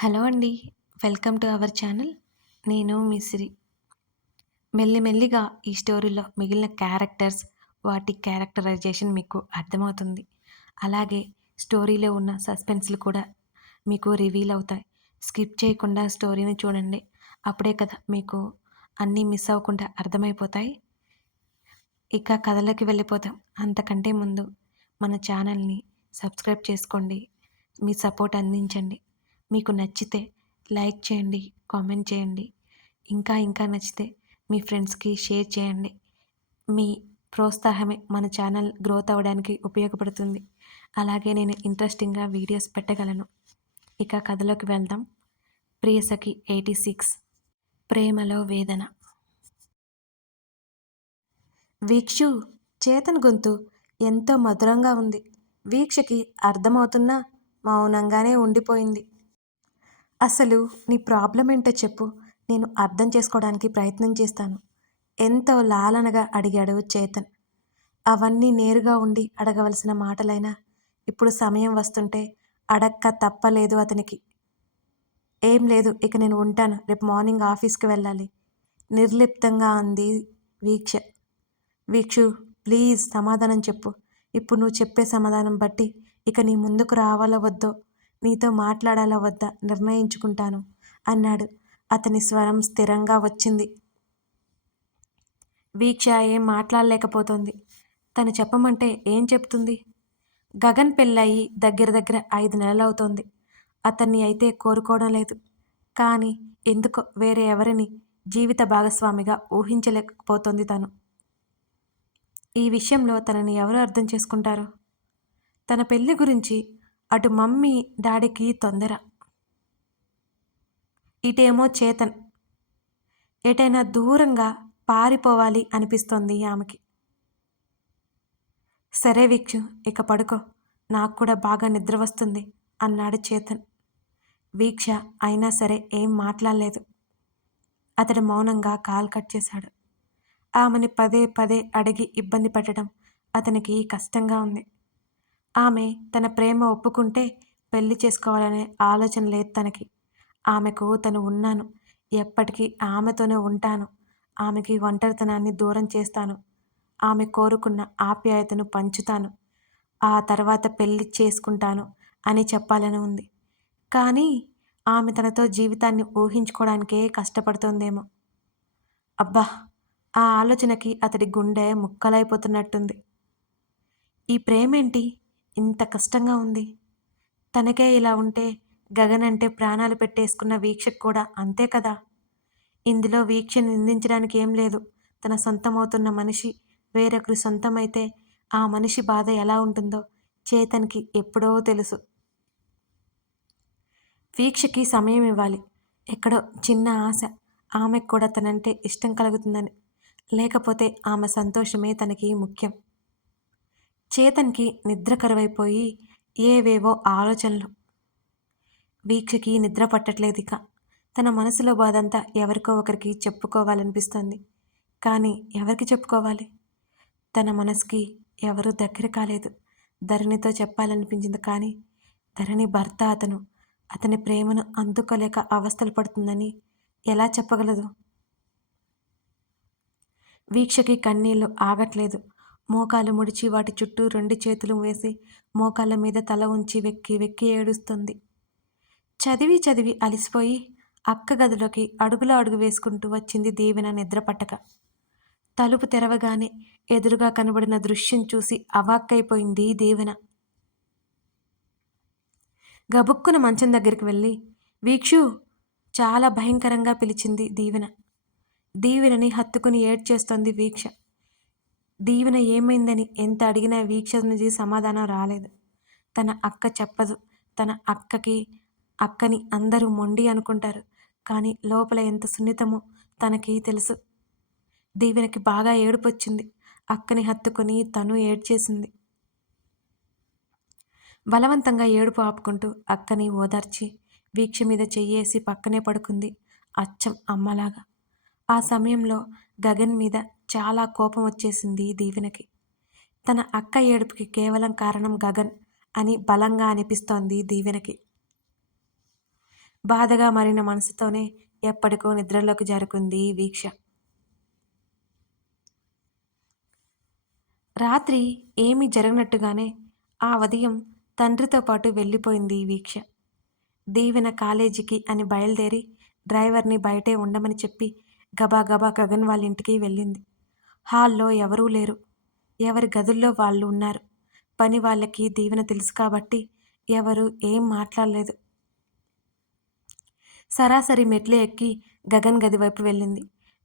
Hello అండి. Welcome to our channel. నేను మిశ్రి మెల్లిమెల్లిగా ఈ స్టోరీలో మిగిలిన క్యారెక్టర్స్ వాటి క్యారెక్టరైజేషన్ మీకు అర్థమవుతుంది. అలాగే స్టోరీలో ఉన్న సస్పెన్స్లు కూడా మీకు రివీల్ అవుతాయి. స్కిప్ చేయకుండా స్టోరీని చూడండి. అప్పుడే కదా మీకు అన్నీ మిస్ అవ్వకుండా అర్థమైపోతాయి. ఇక కథలోకి వెళ్ళిపోతాం అంతకంటే ముందు మన ఛానల్ని సబ్స్క్రైబ్ చేసుకోండి. మీ సపోర్ట్ అందించండి. మీకు నచ్చితే లైక్ చేయండి కామెంట్ చేయండి. ఇంకా ఇంకా నచ్చితే మీ ఫ్రెండ్స్కి షేర్ చేయండి. మీ ప్రోత్సాహమే మన ఛానల్ గ్రోత్ అవ్వడానికి ఉపయోగపడుతుంది. అలాగే నేను ఇంట్రెస్టింగ్గా వీడియోస్ పెట్టగలను. ఇక కథలోకి వెళ్దాం. Priyasakhi eighty six. ప్రేమలో వేదన. వీక్షు చేతన్ గొంతు ఎంతో మధురంగా ఉంది. వీక్షకి అర్థమవుతున్నా మౌనంగానే ఉండిపోయింది. అసలు నీ ప్రాబ్లం ఏంటో చెప్పు. నేను అర్థం చేసుకోవడానికి ప్రయత్నం చేస్తాను. ఎంతో లాలనగా అడిగాడు చేతన్. అవన్నీ నేరుగా ఉండి అడగవలసిన మాటలైనా ఇప్పుడు సమయం వస్తుంటే అడక్క తప్పలేదు అతనికి. ఏం లేదు ఇక నేను ఉంటాను. రేపు మార్నింగ్ ఆఫీస్కి వెళ్ళాలి. నిర్లిప్తంగా అంది వీక్ష. వీక్షు ప్లీజ్ సమాధానం చెప్పు. ఇప్పుడు నువ్వు చెప్పే సమాధానం బట్టి ఇక నీ ముందుకు రావాలో వద్దో నీతో మాట్లాడాలా వద్దా? నిర్ణయించుకుంటాను అన్నాడు. అతని స్వరం స్థిరంగా వచ్చింది. వీక్ష ఏం మాట్లాడలేకపోతుంది. తను చెప్పమంటే ఏం చెప్తుంది? గగన్ పెళ్ళయి దగ్గర దగ్గర ఐదు నెలలవుతోంది. అతన్ని అయితే కోరుకోవడం లేదు. కానీ ఎందుకో వేరే ఎవరిని జీవిత భాగస్వామిగా ఊహించలేకపోతుంది తను. ఈ విషయంలో తనని ఎవరు అర్థం చేసుకుంటారు? తన పెళ్ళి గురించి అటు మమ్మీ డాడీకి తొందర. ఇటేమో చేతన్. ఎటైనా దూరంగా పారిపోవాలి అనిపిస్తోంది ఆమెకి. సరే వీక్షు ఇక పడుకో. నాకు కూడా బాగా నిద్ర వస్తుంది అన్నాడు చేతన్. వీక్ష అయినా సరే ఏం మాట్లాడలేదు. అతడు మౌనంగా కాల్ కట్ చేశాడు. ఆమెని పదే పదే అడిగి ఇబ్బంది పెట్టడం అతనికి కష్టంగా ఉంది. ఆమె తన ప్రేమ ఒప్పుకుంటే పెళ్ళి చేసుకోవాలనే ఆలోచన లేదు తనకి. ఆమెకు తను ఉన్నాను. ఎప్పటికీ ఆమెతోనే ఉంటాను. ఆమెకి ఒంటరితనాన్ని దూరం చేస్తాను. ఆమె కోరుకున్న ఆప్యాయతను పంచుతాను. ఆ తర్వాత పెళ్ళి చేసుకుంటాను అని చెప్పాలని ఉంది. కానీ ఆమె తనతో జీవితాన్ని ఊహించుకోవడానికే కష్టపడుతోందేమో. అబ్బా! ఆ ఆలోచనకి అతడి గుండె ముక్కలైపోతున్నట్టుంది. ఈ ప్రేమేంటి? ఇంత కష్టంగా ఉంది. తనకే ఇలా ఉంటే గగన్ అంటే ప్రాణాలు పెట్టేసుకున్న వీక్షకు కూడా అంతే కదా? ఇందులో వీక్షని నిందించడానికి ఏం లేదు. తన సొంతమవుతున్న మనిషి వేరొకరి సొంతమైతే ఆ మనిషి బాధ ఎలా ఉంటుందో చేతన్కి ఎప్పుడో తెలుసు. వీక్షకి సమయం ఇవ్వాలి. ఎక్కడో చిన్న ఆశ ఆమెకు కూడా తనంటే ఇష్టం కలుగుతుందని. లేకపోతే ఆమె సంతోషమే తనకి ముఖ్యం. చేతన్కి నిద్ర కరువైపోయి ఏవేవో ఆలోచనలు. వీక్షకి నిద్ర పట్టట్లేదు ఇక తన మనసులో బాధంతా ఎవరికో ఒకరికి చెప్పుకోవాలనిపిస్తుంది. కానీ ఎవరికి చెప్పుకోవాలి? తన మనసుకి ఎవరూ దగ్గర కాలేదు. ధరణితో చెప్పాలనిపించింది కానీ ధరణి భర్త అతను. అతని ప్రేమను అందుకోలేక అవస్థలు పడుతుందని ఎలా చెప్పగలదు? వీక్షకి కన్నీళ్ళు ఆగట్లేదు. మోకాలు ముడిచి వాటి చుట్టూ రెండు చేతులు వేసి మోకాళ్ళ మీద తల ఉంచి వెక్కి వెక్కి ఏడుస్తుంది. చదివి చదివి అలిసిపోయి అక్క గదిలోకి అడుగులో అడుగు వేసుకుంటూ వచ్చింది దీవెన నిద్ర పట్టక. తలుపు తెరవగానే ఎదురుగా కనబడిన దృశ్యం చూసి అవాక్కైపోయింది దీవెన. గబుక్కున మంచం దగ్గరికి వెళ్ళి వీక్షు! చాలా భయంకరంగా పిలిచింది దీవెన. దీవెనని హత్తుకుని ఏడ్చేస్తోంది వీక్ష. దీవెన ఏమైందని ఎంత అడిగినా వీక్ష నుంచి సమాధానం రాలేదు. తన అక్క చెప్పదు. తన అక్కకి అక్కని అందరూ మొండి అనుకుంటారు. కానీ లోపల ఎంత సున్నితమో తనకి తెలుసు. దీవెనకి బాగా ఏడుపొచ్చింది. అక్కని హత్తుకొని తను ఏడ్చేసింది. బలవంతంగా ఏడుపు ఆపుకుంటూ అక్కని ఓదార్చి వీక్ష మీద చెయ్యేసి పక్కనే పడుకుంది అచ్చం అమ్మలాగా. ఆ సమయంలో గగన్ మీద చాలా కోపం వచ్చేసింది దీవెనకి. తన అక్క ఏడుపుకి కేవలం కారణం గగన్ అని బలంగా అనిపిస్తోంది దీవెనకి. బాధగా మారిన మనసుతోనే ఎప్పటికో నిద్రలోకి జరుకుంది వీక్ష. రాత్రి ఏమీ జరగనట్టుగానే ఆ ఉదయం తండ్రితో పాటు వెళ్ళిపోయింది వీక్ష. దీవెన కాలేజీకి అని బయలుదేరి డ్రైవర్ని బయటే ఉండమని చెప్పి గబా గబా గగన్ వాళ్ళ ఇంటికి వెళ్ళింది. హాల్లో ఎవరూ లేరు. ఎవరి గదుల్లో వాళ్ళు ఉన్నారు. పని వాళ్ళకి దీవెన తెలుసు కాబట్టి ఎవరు ఏం మాట్లాడలేదు. సరాసరి మెట్లు ఎక్కి గగన్ గది వైపు వెళ్ళింది.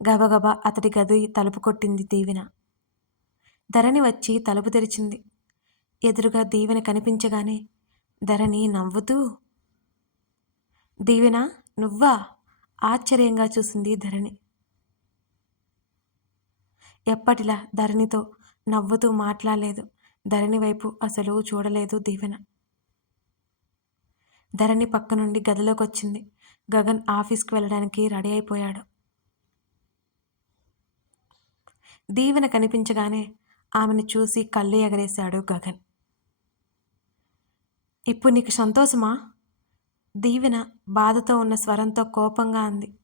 గబగబా అతడి గది తలుపు కొట్టింది దీవెన. ధరణి వచ్చి తలుపు తెరిచింది. ఎదురుగా దీవెన కనిపించగానే ధరణి నవ్వుతూ దీవెన నువ్వా? ఆశ్చర్యంగా చూసింది ధరణి. ఎప్పటిలా ధరణితో నవ్వుతూ మాట్లాడలేదు. ధరణి వైపు అసలు చూడలేదు దీవెన. ధరణి పక్క నుండి గదిలోకి వచ్చింది గగన్ ఆఫీస్కి వెళ్ళడానికి రెడీ అయిపోయాడు. దీవెన కనిపించగానే ఆమెను చూసి కళ్ళు ఎగరేశాడు గగన్. ఇప్పుడు నీకు సంతోషమా? దీవెన బాధతో ఉన్న స్వరంతో కోపంగా అంది.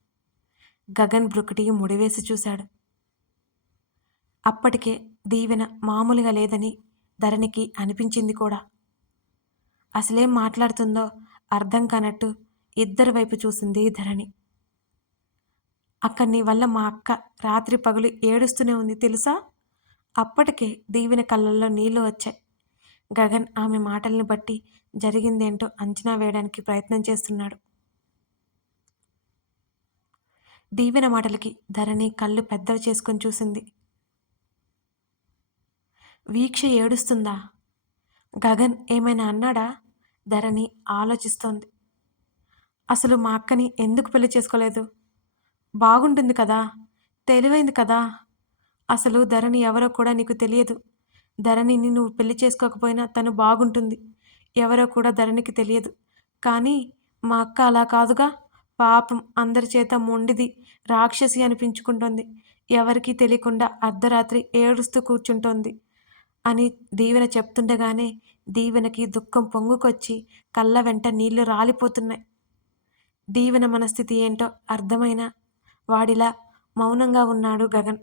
గగన్ బ్రుకుటి ముడివేసి చూశాడు. అప్పటికే దీవెన మామూలుగా లేదని ధరణికి అనిపించింది కూడా. అసలేం మాట్లాడుతుందో అర్థం కానట్టు ఇద్దరి వైపు చూసింది ధరణి. అక్క నీ వల్ల మా అక్క రాత్రి పగులు ఏడుస్తూనే ఉంది తెలుసా? అప్పటికే దీవెన కళ్ళల్లో నీళ్ళు వచ్చాయి. గగన్ ఆమె మాటల్ని బట్టి జరిగిందేంటో అంచనా వేయడానికి ప్రయత్నం చేస్తున్నాడు. దీవెన మాటలకి ధరణి కళ్ళు పెద్దవి చేసుకొని చూసింది. వీక్ష ఏడుస్తుందా? గగన్ ఏమైనా అన్నాడా? ధరణి ఆలోచిస్తోంది. అసలు మా అక్కని ఎందుకు పెళ్ళి చేసుకోలేదు? బాగుంటుంది కదా? తెలివైంది కదా? అసలు ధరణి ఎవరో కూడా నీకు తెలియదు. ధరణిని నువ్వు పెళ్ళి చేసుకోకపోయినా తను బాగుంటుంది. ఎవరో కూడా ధరణికి తెలియదు. కానీ మా అక్క అలా కాదుగా? పాపం అందరి చేత మొండిది రాక్షసి అనిపించుకుంటోంది. ఎవరికీ తెలియకుండా అర్ధరాత్రి ఏడుస్తూ కూర్చుంటోంది. అని దీవెన చెప్తుండగానే దీవెనకి దుఃఖం పొంగుకొచ్చి కళ్ళ వెంట నీళ్ళు రాలిపోతున్నాయి. దీవెన మనస్థితి ఏంటో అర్థమైన? వాడిలా మౌనంగా ఉన్నాడు గగన్.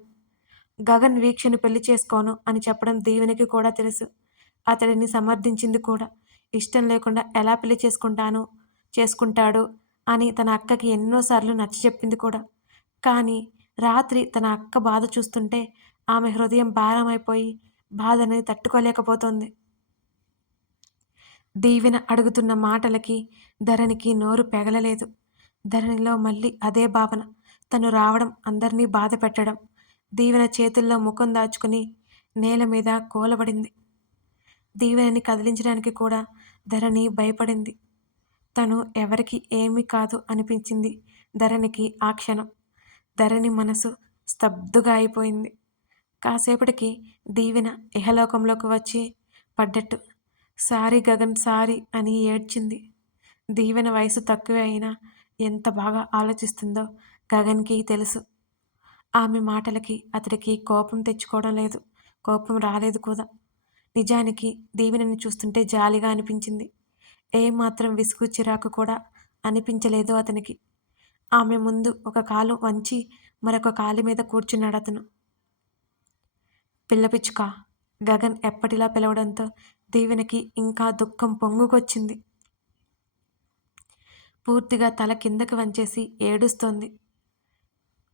గగన్ వీక్షను పెళ్ళి చేసుకోను అని చెప్పడం దీవెనకి కూడా తెలుసు. అతడిని సమర్థించింది కూడా. ఇష్టం లేకుండా ఎలా పెళ్ళి చేసుకుంటాను చేసుకుంటాడు అని తన అక్కకి ఎన్నోసార్లు నచ్చ చెప్పింది కూడా. కానీ రాత్రి తన అక్క బాధ చూస్తుంటే ఆమె హృదయం భారమైపోయి బాధని తట్టుకోలేకపోతోంది. దీవెన అడుగుతున్న మాటలకి ధరణికి నోరు పెగలలేదు. ధరణిలో మళ్ళీ అదే భావన. తను రావడం అందరినీ బాధ పెట్టడం. దీవెన చేతుల్లో ముఖం దాచుకుని నేల మీద కూలబడింది. దీవెనని కదిలించడానికి కూడా ధరణి భయపడింది. తను ఎవరికి ఏమీ కాదు అనిపించింది ధరణికి ఆ క్షణం. ధరణి మనసు స్తబ్దుగా అయిపోయింది. కాసేపటికి దీవెన ఇహలోకంలోకి వచ్చి పడ్డట్టు. సారీ గగన్ సారీ అని ఏడ్చింది. దీవెన వయసు తక్కువే అయినా ఎంత బాగా ఆలోచిస్తుందో గగన్కి తెలుసు. ఆమె మాటలకి అతడికి కోపం తెచ్చుకోవడం లేదు. కోపం రాలేదు కూడా. నిజానికి దీవెనని చూస్తుంటే జాలిగా అనిపించింది. ఏమాత్రం విసుగు చిరాకు కూడా అనిపించలేదు అతనికి. ఆమె ముందు ఒక కాలు వంచి మరొక కాలు మీద కూర్చున్నాడు అతను. పిల్లపిచ్చుక గగన్ ఎప్పటిలా పిలవడంతో దీవెనకి ఇంకా దుఃఖం పొంగుకొచ్చింది. పూర్తిగా తల కిందకి వంచేసి ఏడుస్తోంది.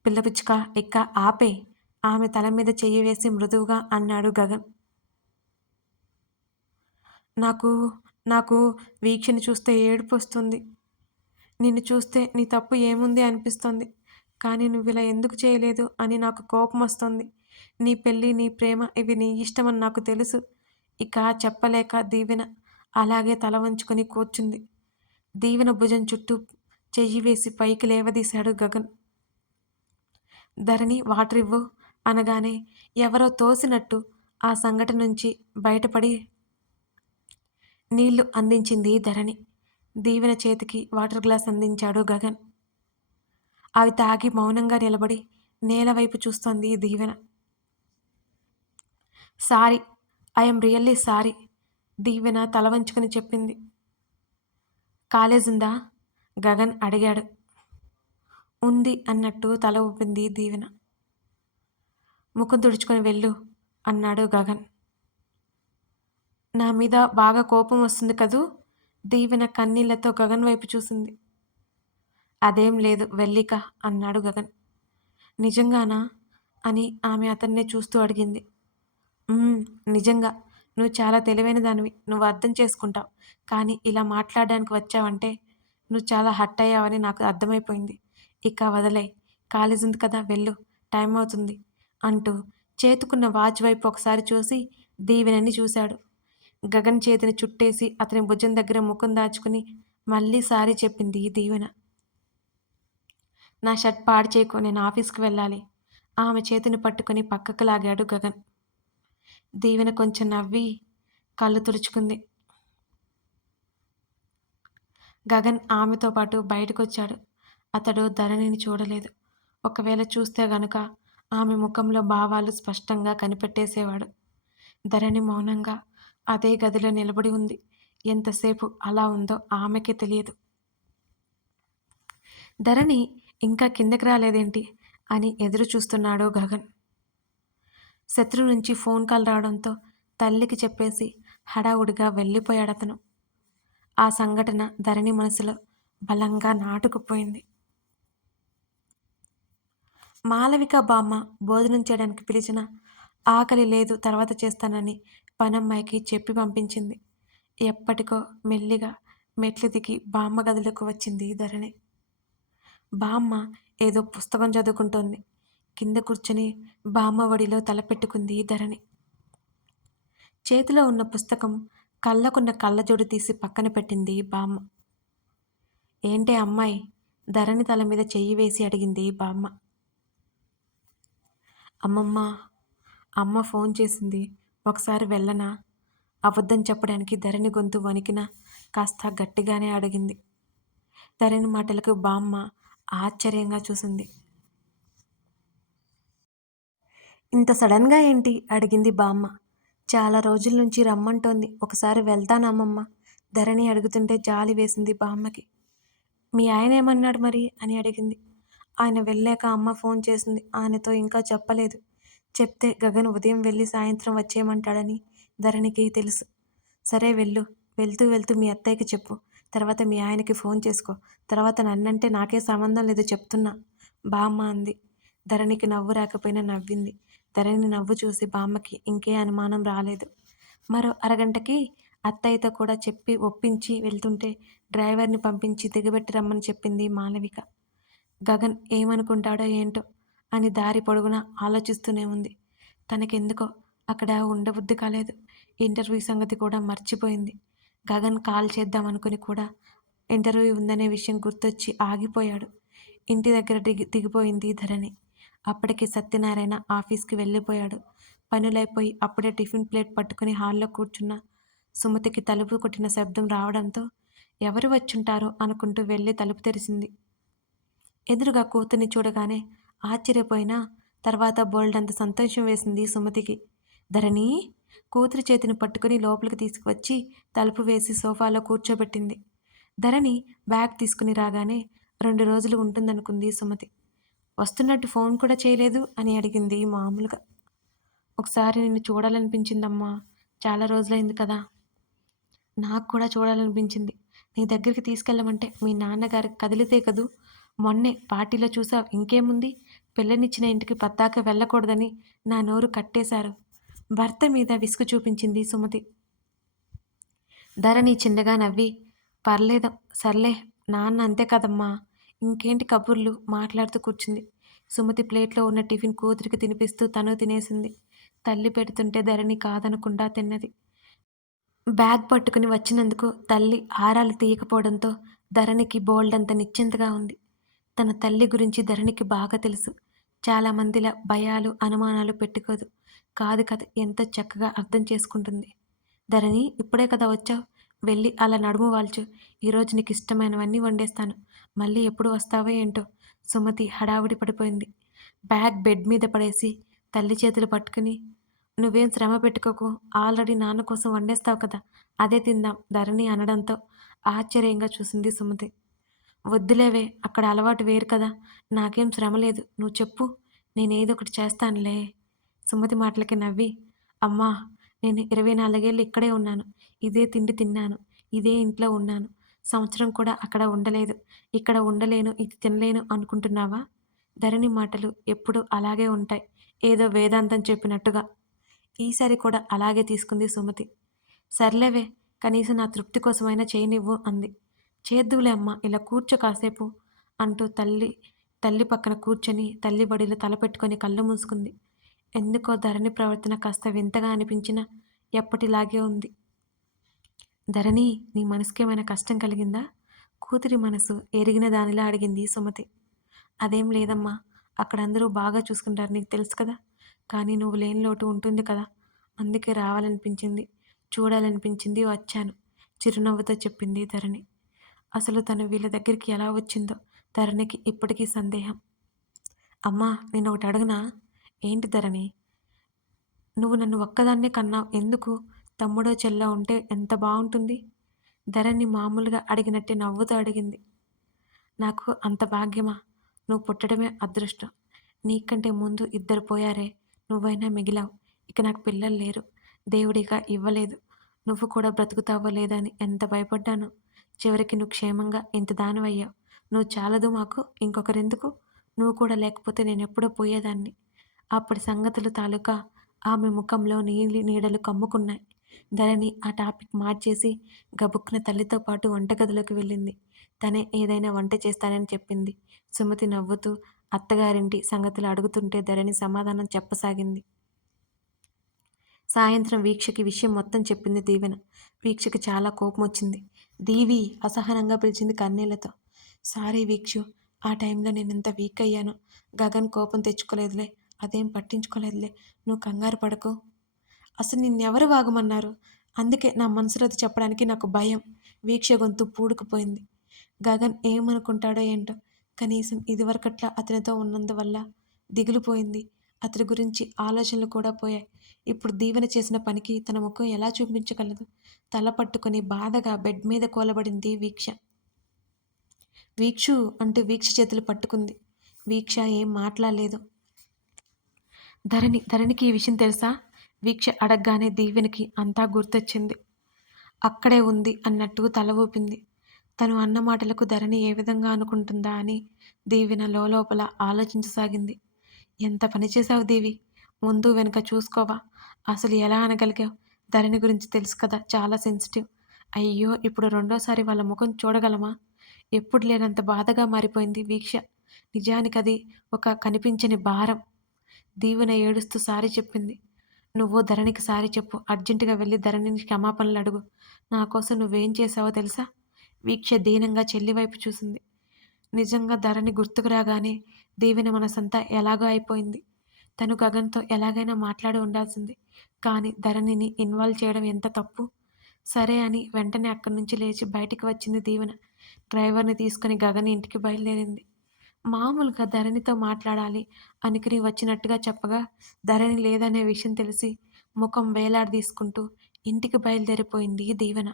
పిల్లపిచ్చుక ఇక్క ఆపే. ఆమె తల మీద చెయ్యి వేసి మృదువుగా అన్నాడు గగన్. నాకు నాకు వీక్షని చూస్తే ఏడుపు వస్తుంది. నిన్ను చూస్తే నీ తప్పు ఏముంది అనిపిస్తుంది. కానీ నువ్వు ఇలా ఎందుకు చేయలేదు అని నాకు కోపం వస్తుంది. నీ పెళ్ళి నీ ప్రేమ ఇవి నీ ఇష్టమని నాకు తెలుసు. ఇక చెప్పలేక దీవెన అలాగే తల వంచుకొని కూర్చుంది. దీవెన భుజం చుట్టూ చెయ్యి వేసి పైకి లేవదీశాడు గగన్. ధరణి వాటర్ ఇవ్వు అనగానే ఎవరో తోసినట్టు ఆ సంఘటన నుంచి బయటపడి నీళ్ళు అందించింది ధరణి. దీవెన చేతికి వాటర్ గ్లాస్ అందించాడు గగన్. అవి తాగి మౌనంగా నిలబడి నేల వైపు చూస్తోంది Deevena. Sorry I'm really sorry Deevena తల వంచుకొని చెప్పింది. కాలేజ్ ఉందా? గగన్ అడిగాడు. ఉంది అన్నట్టు తల ఊపింది దీవెన ముఖం తుడుచుకొని వెళ్ళు అన్నాడు గగన్. నా మీద బాగా కోపం వస్తుంది కదూ? దీవెన కన్నీళ్ళతో గగన్ వైపు చూసింది. అదేం లేదు వెళ్ళిక అన్నాడు గగన్. నిజంగానా? అని ఆమె అతన్నే చూస్తూ అడిగింది. నిజంగా. నువ్వు చాలా తెలివైన దానివి. నువ్వు అర్థం చేసుకుంటావు. కానీ ఇలా మాట్లాడడానికి వచ్చావంటే నువ్వు చాలా హట్ అయ్యావని నాకు అర్థమైపోయింది. ఇక వదిలే. కాలేజ్ ఉంది కదా వెళ్ళు. టైం అవుతుంది అంటూ చేతుకున్న వాచ్ వైపు ఒకసారి చూసి దీవెనని చూశాడు. గగన్ చేతిని చుట్టేసి అతని భుజం దగ్గర ముఖం దాచుకుని మళ్ళీ సారీ చెప్పింది దీవెన. నా షర్ట్ పాడు చేయకు నేను ఆఫీస్కి వెళ్ళాలి. ఆమె చేతిని పట్టుకొని పక్కకు లాగాడు గగన్. దీవెన కొంచెం నవ్వి కళ్ళు తుడుచుకుంది. గగన్ ఆమెతో పాటు బయటకొచ్చాడు. అతడు ధరణిని చూడలేదు. ఒకవేళ చూస్తే గనుక ఆమె ముఖంలో భావాలు స్పష్టంగా కనిపెట్టేసేవాడు. ధరణి మౌనంగా అదే గదిలో నిలబడి ఉంది. ఎంతసేపు అలా ఉందో ఆమెకి తెలియదు. ధరణి ఇంకా కిందకి రాలేదేంటి అని ఎదురు చూస్తున్నాడు గగన్. శత్రు నుంచి ఫోన్ కాల్ రావడంతో తల్లికి చెప్పేసి హడావుడిగా వెళ్ళిపోయాడతను. ఆ సంఘటన ధరణి మనసులో బలంగా నాటుకుపోయింది. మాలవిక బామ్మ భోజనం చేయడానికి పిలిచిన ఆకలి లేదు తర్వాత చేస్తానని పనమ్మాయికి చెప్పి పంపించింది. ఎప్పటికో మెల్లిగా మెట్లు దిగి బామ్మ గదిలోకి వచ్చింది ధరణి. బామ్మ ఏదో పుస్తకం చదువుకుంటోంది. కింద కూర్చొని బామ్మవడిలో తలపెట్టుకుంది ధరణి. చేతిలో ఉన్న పుస్తకం కళ్ళకున్న కళ్ళజోడు తీసి పక్కన పెట్టింది బామ్మ. ఏంటే అమ్మాయి? ధరణి తల మీద చెయ్యి వేసి అడిగింది బామ్మ. అమ్మమ్మ అమ్మ ఫోన్ చేసింది. ఒకసారి వెళ్ళనా? అబద్ధం చెప్పడానికి ధరణి గొంతు వణికిన కాస్త గట్టిగానే అడిగింది. ధరణి మాటలకు బామ్మ ఆశ్చర్యంగా చూసింది. ఇంత సడన్గా ఏంటి? అడిగింది బామ్మ. చాలా రోజుల నుంచి రమ్మంటోంది. ఒకసారి వెళ్తానామమ్మ ధరణి అడుగుతుంటే జాలి వేసింది బామ్మకి. మీ ఆయన ఏమన్నాడు మరి? అని అడిగింది. ఆయన వెళ్ళాక అమ్మ ఫోన్ చేసింది. ఆయనతో ఇంకా చెప్పలేదు. చెప్తే గగన్ ఉదయం వెళ్ళి సాయంత్రం వచ్చేయమంటాడని ధరణికి తెలుసు. సరే వెళ్ళు. వెళ్తూ వెళ్తూ మీ అత్తయ్యకి చెప్పు. తర్వాత మీ ఆయనకి ఫోన్ చేసుకో. తర్వాత నన్నంటే నాకే సంబంధం లేదు చెప్తున్నా. బామ్మ అంది. ధరణికి నవ్వు రాకపోయినా నవ్వింది. ధరణి నవ్వు చూసి బామ్మకి ఇంకే అనుమానం రాలేదు. మరో అరగంటకి అత్తయ్యతో కూడా చెప్పి ఒప్పించి వెళ్తుంటే డ్రైవర్ని పంపించి దిగబెట్టి రమ్మని చెప్పింది మాలవిక గగన్ ఏమనుకుంటాడో ఏంటో అని దారి పొడుగునా ఆలోచిస్తూనే ఉంది. తనకెందుకో అక్కడ ఉండబుద్ధి కాలేదు. ఇంటర్వ్యూ సంగతి కూడా మర్చిపోయింది. గగన్ కాల్ చేద్దామనుకుని కూడా ఇంటర్వ్యూ ఉందనే విషయం గుర్తొచ్చి ఆగిపోయాడు. ఇంటి దగ్గర దిగి దిగిపోయింది ధరణి. అప్పటికి సత్యనారాయణ ఆఫీస్కి వెళ్ళిపోయాడు. పనులైపోయి అప్పుడే టిఫిన్ ప్లేట్ పట్టుకుని హాల్లో కూర్చున్న సుమతికి తలుపు కొట్టిన శబ్దం రావడంతో ఎవరు వచ్చుంటారో అనుకుంటూ వెళ్ళి తలుపు తెరిచింది. ఎదురుగా కూతుర్ని చూడగానే ఆశ్చర్యపోయినా తర్వాత బోల్డంత సంతోషం వేసింది సుమతికి. ధరణి! కూతురి చేతిని పట్టుకుని లోపలికి తీసుకువచ్చి తలుపు వేసి సోఫాలో కూర్చోబెట్టింది. ధరణి బ్యాగ్ తీసుకుని రాగానే రెండు రోజులు ఉంటుందనుకుంది సుమతి. వస్తున్నట్టు ఫోన్ కూడా చేయలేదు అని అడిగింది మామూలుగా. ఒకసారి నిన్ను చూడాలనిపించిందమ్మా చాలా రోజులైంది కదా. నాకు కూడా చూడాలనిపించింది. నీ దగ్గరికి తీసుకెళ్ళమంటే మీ నాన్నగారు కదిలితే కదూ? మొన్నే పార్టీలో చూసావు ఇంకేముంది? పిల్లనిచ్చిన ఇంటికి పద్దాక వెళ్ళకూడదని నా నోరు కట్టేశారు. భర్త మీద విసుగు చూపించింది సుమతి. ధరణి చిన్నగా నవ్వి పర్లేదు సర్లే నాన్న అంతే కదమ్మా ఇంకేంటి కబుర్లు? మాట్లాడుతూ కూర్చుంది. సుమతి ప్లేట్లో ఉన్న టిఫిన్ కూతురికి తినిపిస్తూ తను తినేసింది. తల్లి పెడుతుంటే ధరణి కాదనకుండా తిన్నది. బ్యాగ్ పట్టుకుని వచ్చినందుకు తల్లి ఆరాలు తీయకపోవడంతో ధరణికి బోల్డంత నిశ్చింతగా ఉంది. తన తల్లి గురించి ధరణికి బాగా తెలుసు. చాలామందిలా భయాలు అనుమానాలు పెట్టుకోదు. కాదు కథ ఎంతో చక్కగా అర్థం చేసుకుంటుంది. ధరణి ఇప్పుడే కదా వచ్చావు? వెళ్ళి అలా నడుము వాల్చు. ఈరోజు నీకు ఇష్టమైనవన్నీ వండేస్తాను. మళ్ళీ ఎప్పుడు వస్తావో ఏంటో? సుమతి హడావుడి పడిపోయింది. బ్యాగ్ బెడ్ మీద పడేసి తల్లి చేతులు పట్టుకుని నువ్వేం శ్రమ పెట్టుకోకు. ఆల్రెడీ నాన్న కోసం వండేస్తావు కదా. అదే తిందాం ధరణి అనడంతో ఆశ్చర్యంగా చూసింది సుమతి. వద్దులేవే అక్కడ అలవాటు వేరు కదా. నాకేం శ్రమ లేదు. నువ్వు చెప్పు. నేనేదో ఒకటి చేస్తానులే. సుమతి మాటలకి నవ్వి అమ్మా నేను ఇరవై నాలుగేళ్ళు ఇక్కడే ఉన్నాను. ఇదే తిండి తిన్నాను. ఇదే ఇంట్లో ఉన్నాను. సంవత్సరం కూడా అక్కడ ఉండలేదు. ఇక్కడ ఉండలేను ఇది తినలేను అనుకుంటున్నావా? ధరణి మాటలు ఎప్పుడూ అలాగే ఉంటాయి. ఏదో వేదాంతం చెప్పినట్టుగా. ఈసారి కూడా అలాగే తీసుకుంది సుమతి. సర్లేవే కనీసం నా తృప్తి కోసమైనా చేయనివ్వు అంది. చేద్దువులే అమ్మ ఇలా కూర్చో కాసేపు అంటూ తల్లి తల్లి పక్కన కూర్చొని తల్లి బడిలో తలపెట్టుకొని కళ్ళు మూసుకుంది. ఎందుకో ధరణి ప్రవర్తన కాస్త వింతగా అనిపించినా ఎప్పటిలాగే ఉంది. ధరణి నీ మనసుకేమైనా కష్టం కలిగిందా? కూతురి మనసు ఎరిగిన దానిలా అడిగింది సుమతి. అదేం లేదమ్మా అక్కడ అందరూ బాగా చూసుకుంటారు నీకు తెలుసు కదా. కానీ నువ్వు లేని లోటు ఉంటుంది కదా. అందుకే రావాలనిపించింది చూడాలనిపించింది వచ్చాను చిరునవ్వుతో చెప్పింది ధరణి. అసలు తను వీళ్ళ దగ్గరికి ఎలా వచ్చిందో ధరణికి ఇప్పటికీ సందేహం. అమ్మా నేను ఒకటి అడగనా? ఏంటి ధరణి? నువ్వు నన్ను ఒక్కదాన్నే కన్నావు ఎందుకు? తమ్ముడో చెల్లో ఉంటే ఎంత బాగుంటుంది? ధరణి మామూలుగా అడిగినట్టే నవ్వుతూ అడిగింది. నాకు అంత భాగ్యమా? నువ్వు పుట్టడమే అదృష్టం. నీకంటే ముందు ఇద్దరు పోయారే నువ్వైనా మిగిలావు. ఇక నాకు పిల్లలు లేరు. దేవుడిగా ఇవ్వలేదు. నువ్వు కూడా బ్రతుకుతావో లేదని ఎంత భయపడ్డాను. చివరికి నువ్వు క్షేమంగా ఇంత దానివయ్యావు. నువ్వు చాలదు మాకు ఇంకొకరెందుకు? నువ్వు కూడా లేకపోతే నేను ఎప్పుడో పోయేదాన్ని. అప్పటి సంగతులు తాలూకా ఆమె ముఖంలో నీలి నీడలు కమ్ముకున్నాయి. ధరణి ఆ టాపిక్ మార్చేసి గబుక్కున తల్లితో పాటు వంటగదిలోకి వెళ్ళింది. తనే ఏదైనా వంట చేస్తానని చెప్పింది. సుమతి నవ్వుతూ అత్తగారింటి సంగతులు అడుగుతుంటే ధరణి సమాధానం చెప్పసాగింది. సాయంత్రం వీక్షకి విషయం మొత్తం చెప్పింది దీవెన. వీక్షకి చాలా కోపం వచ్చింది దీవి అసహనంగా పిలిచింది కన్నీళ్ళతో. సారీ వీక్షు ఆ టైంలో నేను వీక్ అయ్యాను. గగన్ కోపం తెచ్చుకోలేదులే. అదేం పట్టించుకోలేదులే నువ్వు కంగారు పడకు. అసలు నిన్నెవరు వాగమన్నారు? అందుకే నా మనసులోది చెప్పడానికి నాకు భయం. వీక్ష గొంతు పూడుకుపోయింది. గగన్ ఏమనుకుంటాడో ఏంటో. కనీసం ఇదివరకట్లా అతనితో ఉన్నందువల్ల దిగులుపోయింది. అతని గురించి ఆలోచనలు కూడా పోయాయి. ఇప్పుడు దీవెన చేసిన పనికి తన ముఖం ఎలా చూపించగలదు? తల పట్టుకుని బాధగా బెడ్ మీద కోలబడింది వీక్ష. వీక్షు అంటూ వీక్ష చేతులు పట్టుకుంది. వీక్ష ఏం మాట్లాడలేదు. ధరణి ధరణికి ఈ విషయం తెలుసా? వీక్ష అడగగానే దీవెనికి అంతా గుర్తొచ్చింది. అక్కడే ఉంది అన్నట్టు తల ఊపింది. తను అన్న మాటలకు ధరణి ఏ విధంగా అనుకుంటుందా అని దీవెన లోపల ఆలోచించసాగింది. ఎంత పని చేశావు దేవి? ముందు వెనుక చూసుకోవా? అసలు ఎలా అనగలిగావు? ధరణి గురించి తెలుసు కదా చాలా సెన్సిటివ్. అయ్యో ఇప్పుడు రెండోసారి వాళ్ళ ముఖం చూడగలమా? ఎప్పుడు లేనంత బాధగా మారిపోయింది వీక్ష. నిజానికి అది ఒక కనిపించని భారం. దీవెన ఏడుస్తూ సారీ చెప్పింది. నువ్వు ధరణికి సారీ చెప్పు. అర్జెంటుగా వెళ్ళి ధరణిని క్షమాపణలు అడుగు. నా కోసం నువ్వేం చేసావో తెలుసా? వీక్ష దీనంగా చెల్లి వైపు చూసింది. నిజంగా ధరణి గుర్తుకు రాగానే దీవెన మనసంతా ఎలాగో అయిపోయింది. తను గగన్తో ఎలాగైనా మాట్లాడి ఉండాల్సింది. కానీ ధరణిని ఇన్వాల్వ్ చేయడం ఎంత తప్పు? సరే అని వెంటనే అక్కడి నుంచి లేచి బయటికి వచ్చింది దీవెన. డ్రైవర్ని తీసుకుని గగన్ ఇంటికి బయలుదేరింది. మామూలుగా ధరణితో మాట్లాడాలి అనుకుని వచ్చినట్టుగా చెప్పగా ధరణి లేదనే విషయం తెలిసి ముఖం వేలాడదీసుకుంటూ ఇంటికి బయలుదేరిపోయింది దీవెన.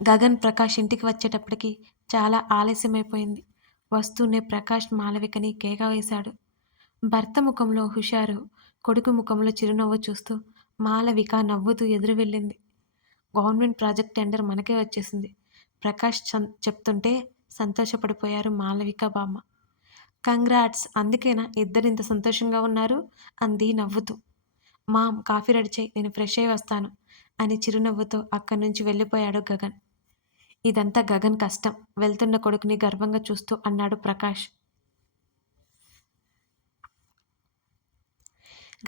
గగన్ ప్రకాష్ ఇంటికి వచ్చేటప్పటికి చాలా ఆలస్యమైపోయింది. వస్తూనే ప్రకాష్ మాలవికని కేక వేశాడు. భర్త ముఖంలో హుషారు కొడుకు ముఖంలో చిరునవ్వు చూస్తూ మాలవిక నవ్వుతూ ఎదురు వెళ్ళింది. గవర్నమెంట్ ప్రాజెక్ట్ టెండర్ మనకే వచ్చేసింది. ప్రకాష్ చెప్తుంటే సంతోషపడిపోయారు మాలవిక బామ్మ. కంగ్రాట్స్ అందుకేనా ఇద్దరు ఇంత సంతోషంగా ఉన్నారు? అంది నవ్వుతూ. మామ్ కాఫీ రెడీ చేయి నేను ఫ్రెష్ అయి వస్తాను అని చిరునవ్వుతో అక్కడి నుంచి వెళ్ళిపోయాడు గగన్. ఇదంతా గగన్ కష్టం వెళ్తున్న కొడుకుని గర్వంగా చూస్తూ అన్నాడు ప్రకాష్.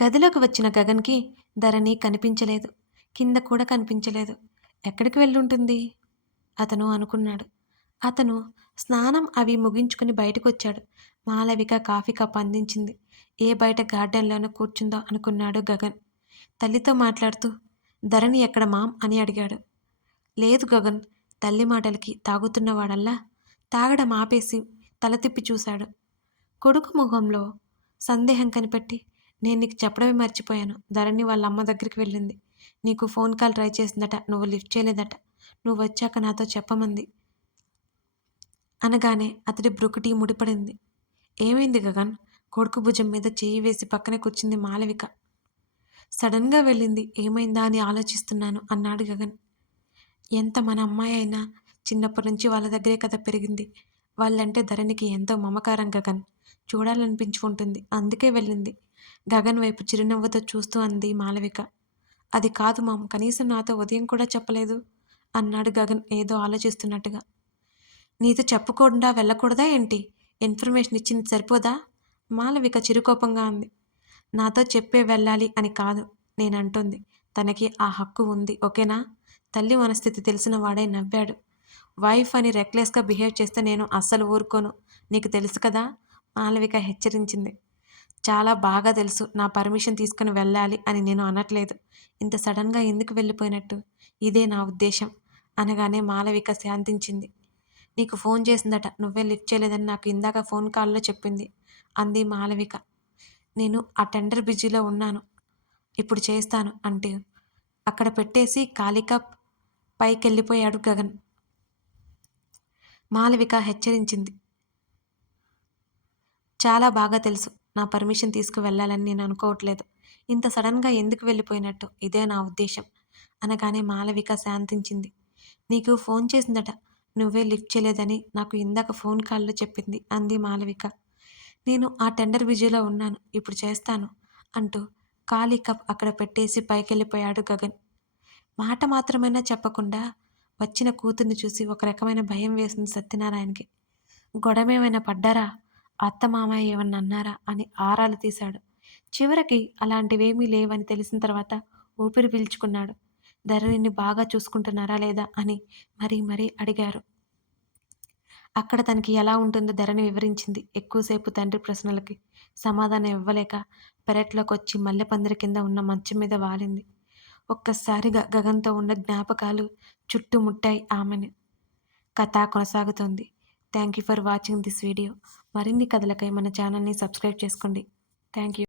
గదిలోకి వచ్చిన గగన్కి ధరణి కనిపించలేదు. కింద కూడా కనిపించలేదు. ఎక్కడికి వెళ్ళుంటుంది? అతను అనుకున్నాడు. అతను స్నానం అవి ముగించుకుని బయటకు వచ్చాడు మాలవిక కాఫీ కప్ అందించింది. ఏ బయట గార్డెన్లోనూ కూర్చుందో అనుకున్నాడు గగన్. తల్లితో మాట్లాడుతూ ధరణి ఎక్కడ మామ్? అని అడిగాడు. లేదు గగన్ తల్లి మాటలకి తాగుతున్నవాడల్లా. తాగడం ఆపేసి తల తిప్పి చూశాడు. కొడుకు ముఖంలో సందేహం కనిపెట్టి నేను నీకు చెప్పడమే మర్చిపోయాను. ధరణి వాళ్ళ అమ్మ దగ్గరికి వెళ్ళింది. నీకు ఫోన్ కాల్ ట్రై చేసిందట. నువ్వు లిఫ్ట్ చేయలేదట. నువ్వు వచ్చాక నాతో చెప్పమంది. అనగానే అతడి బ్రొకటి ముడిపడింది. ఏమైంది గగన్? కొడుకు భుజం మీద చేయి వేసి పక్కనే కూర్చుంది మాలవిక. సడన్గా వెళ్ళింది ఏమైందా అని ఆలోచిస్తున్నాను అన్నాడు గగన్. ఎంత మన అమ్మాయి అయినా చిన్నప్పటి నుంచి వాళ్ళ దగ్గరే కదా పెరిగింది. వాళ్ళంటే ధరణికి ఎంతో మమకారం గగన్. చూడాలనిపించుకుంటుంది అందుకే వెళ్ళింది. గగన్ వైపు చిరునవ్వుతో చూస్తూ అంది మాలవిక. అది కాదు మామ్ కనీసం నాతో ఉదయం కూడా చెప్పలేదు అన్నాడు గగన్ ఏదో ఆలోచిస్తున్నట్టుగా. నీతో చెప్పకుండా వెళ్ళకూడదా ఏంటి? ఇన్ఫర్మేషన్ ఇచ్చింది సరిపోదా? మాలవిక చిరుకోపంగా అంది. నాతో చెప్పే వెళ్ళాలి అని కాదు నేను అంటుంది తనకి ఆ హక్కు ఉంది ఓకేనా? తల్లి మనస్థితి తెలిసిన వాడే నవ్వాడు. వైఫ్ అని రెక్లెస్గా బిహేవ్ చేస్తే నేను అస్సలు ఊరుకోను. నీకు తెలుసు కదా? మాలవిక హెచ్చరించింది. చాలా బాగా తెలుసు నా పర్మిషన్ తీసుకుని వెళ్ళాలి అని నేను అనట్లేదు. ఇంత సడన్గా ఎందుకు వెళ్ళిపోయినట్టు? ఇదే నా ఉద్దేశం అనగానే మాలవిక శాంతించింది. నీకు ఫోన్ చేసిందట. నువ్వే లిఫ్ట్ చేయలేదని నాకు ఇందాక ఫోన్ కాల్లో చెప్పింది. అంది మాలవిక నేను ఆ టెండర్ బిజీలో ఉన్నాను. ఇప్పుడు చేస్తాను అంటే అక్కడ పెట్టేసి కాలికప్ పైకి వెళ్ళిపోయాడు గగన్. మాలవిక హెచ్చరించింది. చాలా బాగా తెలుసు. నా పర్మిషన్ తీసుకువెళ్ళాలని నేను అనుకోవట్లేదు. ఇంత సడన్గా ఎందుకు వెళ్ళిపోయినట్టు? ఇదే నా ఉద్దేశం అనగానే మాలవిక శాంతించింది. నీకు ఫోన్ చేసిందట. నువ్వే లిఫ్ట్ చేయలేదని నాకు ఇందాక ఫోన్ కాల్లో చెప్పింది అంది మాలవిక. నేను ఆ టెండర్ బిజీలో ఉన్నాను ఇప్పుడు చేస్తాను అంటూ ఖాళీ కప్ అక్కడ పెట్టేసి పైకెళ్ళిపోయాడు గగన్. మాట మాత్రమైనా చెప్పకుండా వచ్చిన కూతుర్ని చూసి ఒక రకమైన భయం వేసింది సత్యనారాయణకి. గొడవేమైనా పడ్డారా? అత్త మామయ్య ఏమన్నా అన్నారా? అని ఆరాలు తీశాడు. చివరికి అలాంటివేమీ లేవని తెలిసిన తర్వాత ఊపిరి పీల్చుకున్నాడు. ధరణిని బాగా చూసుకుంటున్నారా లేదా అని మరీ మరీ అడిగారు. అక్కడ తనకి ఎలా ఉంటుందో ధరణి వివరించింది. ఎక్కువసేపు తండ్రి ప్రశ్నలకి సమాధానం ఇవ్వలేక పెరట్లోకి వచ్చి మల్లెపందిరి కింద ఉన్న మంచం మీద వాలింది. ఒక్కసారిగా గగన్తో ఉన్న జ్ఞాపకాలు చుట్టుముట్టాయి ఆమెను. కథ కొనసాగుతోంది. Thank you for watching this video. మరిన్ని కథలకై మన ఛానల్ని సబ్స్క్రైబ్ చేసుకోండి. Thank you.